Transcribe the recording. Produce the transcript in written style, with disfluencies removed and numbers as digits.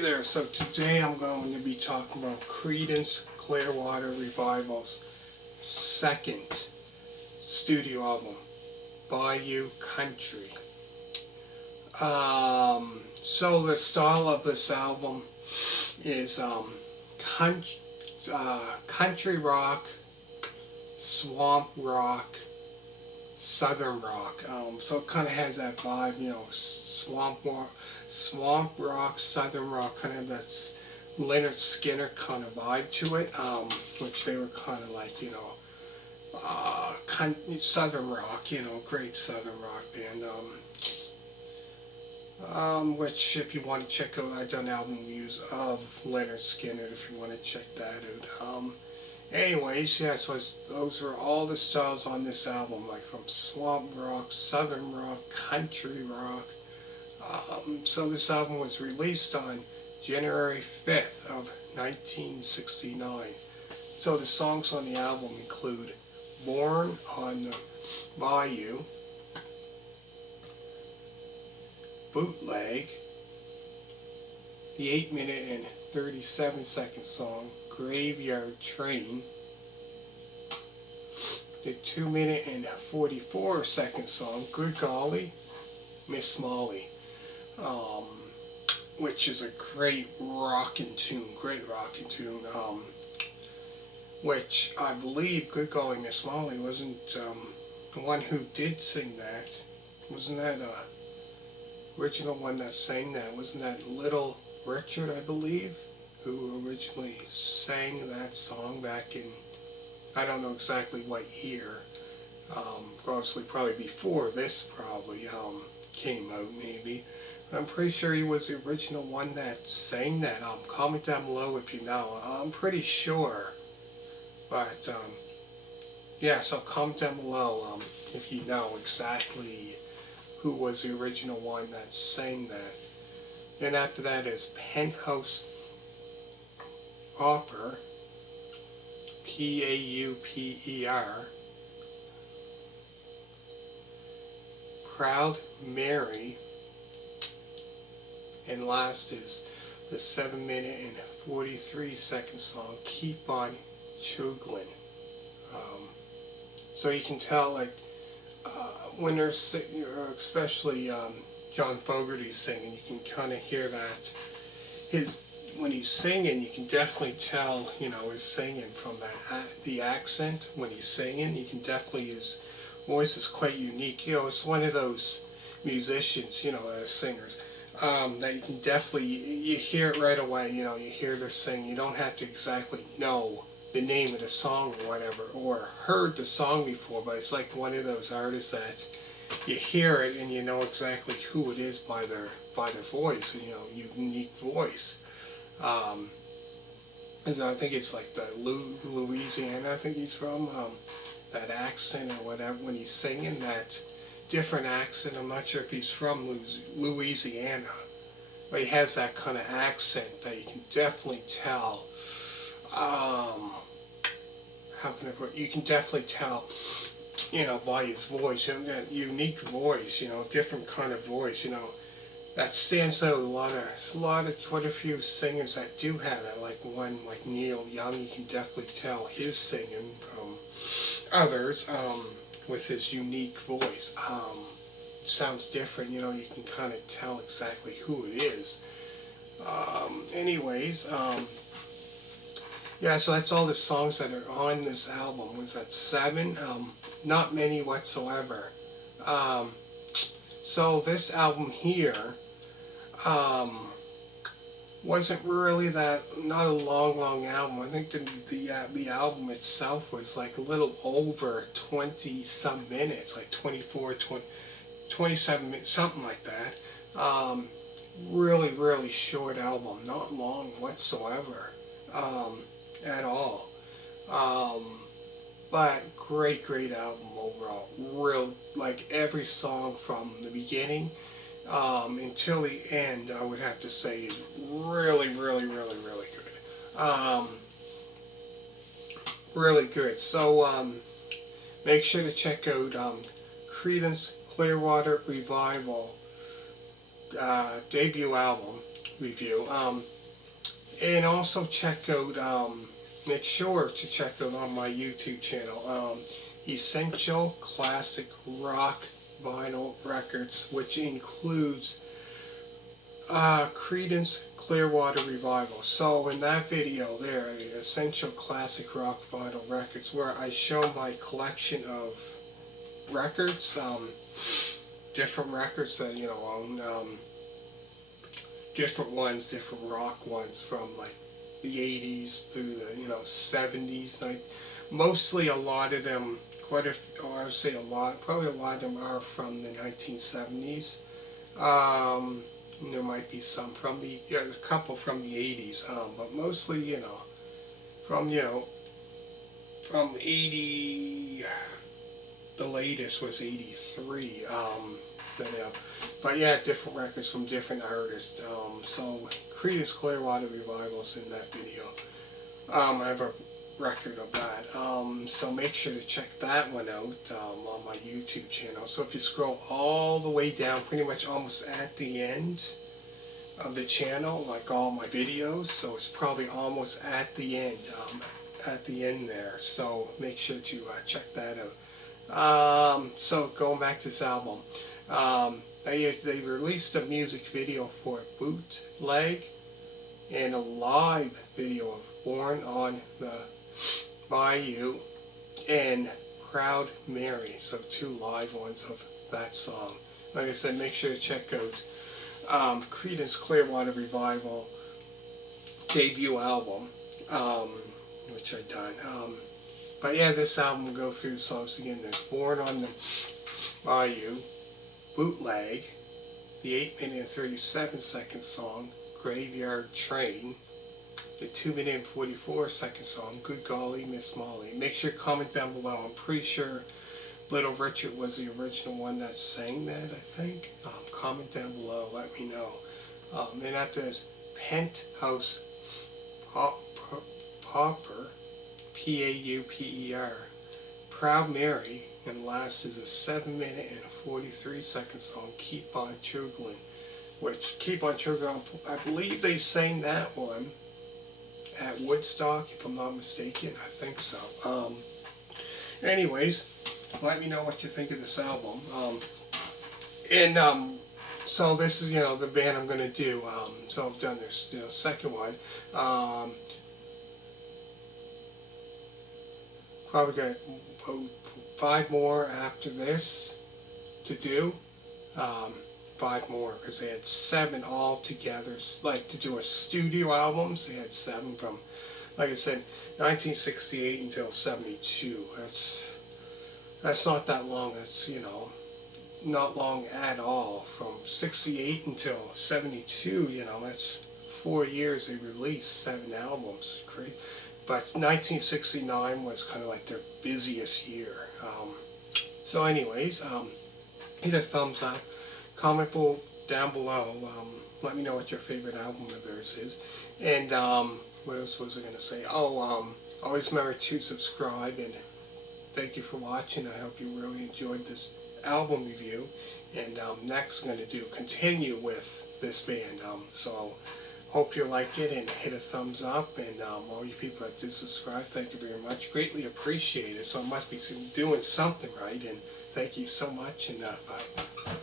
Hey there, so today I'm going to be talking about Creedence Clearwater Revival's second studio album, Bayou Country. So the style of this album is country rock, swamp rock, southern rock. So it kind of has that vibe, swamp rock, southern rock, kind of that Leonard Skinner kind of vibe to it, which they were kind of like, southern rock, great southern rock band. Which if you want to check out, I've done album reviews of Leonard Skinner if you want to check that out. Anyways, yeah, so those are all the styles on this album, like from swamp rock, southern rock, country rock. So this album was released on January 5th of 1969. So the songs on the album include Born on the Bayou, Bootleg, the 8-minute and 37-second song Graveyard Train, the 2-minute and 44-second song Good Golly, Miss Molly, which is a great rockin' tune, which I believe Good Golly, Miss Molly wasn't the one who did sing that. Wasn't that original one that sang that? Wasn't that Little Richard, I believe, who originally sang that song back in, I don't know exactly what year, obviously probably before this probably came out maybe. I'm pretty sure he was the original one that sang that. Comment down below if you know. I'm pretty sure. But, yeah, so comment down below if you know exactly who was the original one that sang that. Then after that is Penthouse Pauper, Pauper, Proud Mary, and last is the 7-minute and 43-second song Keep on Chooglin. So you can tell, like, when they're especially John Fogerty's singing, you can kind of hear that when he's singing, you can definitely tell, his singing from the accent when he's singing. You can definitely, his voice is quite unique. It's one of those musicians, singers, that you can definitely, you hear it right away, you hear their singing. You don't have to exactly know the name of the song or whatever, or heard the song before, but it's like one of those artists that you hear it and you know exactly who it is by their voice, unique voice. And I think it's like the Louisiana, I think he's from, that accent or whatever, when he's singing that different accent. I'm not sure if he's from Louisiana, but he has that kind of accent that you can definitely tell. You can definitely tell, by his voice, that unique voice, different kind of voice, that stands out. Quite a few singers that do have that, like Neil Young, you can definitely tell his singing from others, with his unique voice. Sounds different, you can kind of tell exactly who it is. Anyways, yeah, so that's all the songs that are on this album. Was that 7? Not many whatsoever. So this album here wasn't really not a long album. I think the album itself was like a little over 20 some minutes, like 27 minutes, something like that. Really short album, not long whatsoever. At all. But great album overall. Like every song from the beginning until the end, I would have to say is really good. Really good. So make sure to check out Creedence Clearwater Revival debut album, review. And also check out, make sure to check out on my YouTube channel, Essential Classic Rock Vinyl Records, which includes Creedence Clearwater Revival. So in that video there, Essential Classic Rock Vinyl Records, where I show my collection of records, different records that own, different ones, different rock ones from like the 80s through the 70s. Like mostly a lot of them, or I would say a lot, probably a lot of them are from the 1970s. There might be some from a couple from the 80s, but mostly from from 80. The latest was 83. But yeah, different records from different artists. So Creedence Clearwater Revival's in that video. I have a record of that. So make sure to check that one out on my YouTube channel. So if you scroll all the way down, pretty much almost at the end of the channel, like all my videos, so it's probably almost at the end, there. So make sure to check that out. So going back to this album, they released a music video for Bootleg and a live video of Born on the Bayou and Proud Mary, so 2 live ones of that song. Like I said, make sure to check out Creedence Clearwater Revival debut album, which I done. But yeah, this album will go through the songs again. There's Born on the Bayou, Bootleg, the 8-minute and 37-second song, Graveyard Train, the 2-minute and 44-second song, Good Golly, Miss Molly. Make sure to comment down below. I'm pretty sure Little Richard was the original one that sang that, I think. Comment down below, let me know. Then after this, Penthouse Pauper, Pauper, Proud Mary, and last is a 7-minute and a 43-second song, Keep on Chooglin, which Keep on Chooglin, I believe they sang that one at Woodstock, if I'm not mistaken. I think so. Anyways, let me know what you think of this album. So this is the band I'm gonna do. So I've done this second one. Probably got 5 more after this to do. 5 more, because they had 7 all together. Like to do a studio albums, they had 7 from, like I said, 1968 until 72. That's not that long. That's not long at all. From 68 until 72, that's 4 years. They released 7 albums. Great. But 1969 was kind of like their busiest year. So anyways, hit a thumbs up, comment down below, let me know what your favorite album of theirs is, and what else was I going to say? Always remember to subscribe, and thank you for watching. I hope you really enjoyed this album review, and next I'm going to continue with this band, so hope you like it, and hit a thumbs up, and all you people that did subscribe, thank you very much. Greatly appreciate it. So I must be doing something right, and thank you so much, and bye.